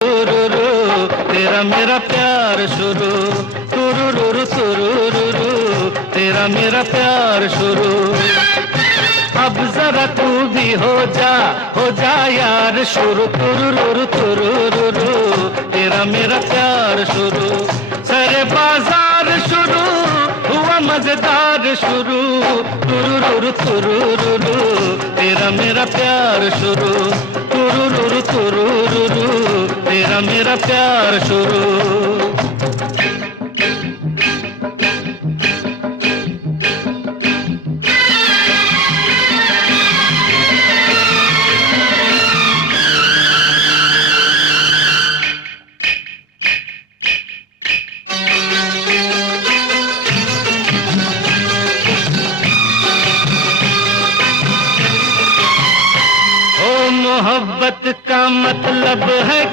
तुरुरु तेरा मेरा प्यार शुरू, तुरुरु तुरुरु तेरा मेरा प्यार शुरू। अब जरा तू भी हो जा यार शुरू, तुरुरु तुरुरु तेरा मेरा प्यार शुरू। सारे बाजार शुरू हुआ मजेदार शुरू, तुरुरु तुरुरु तेरा मेरा प्यार शुरू, तुरुरु तुरुरु तेरा मेरा प्यार शुरू। मोहब्बत का मतलब है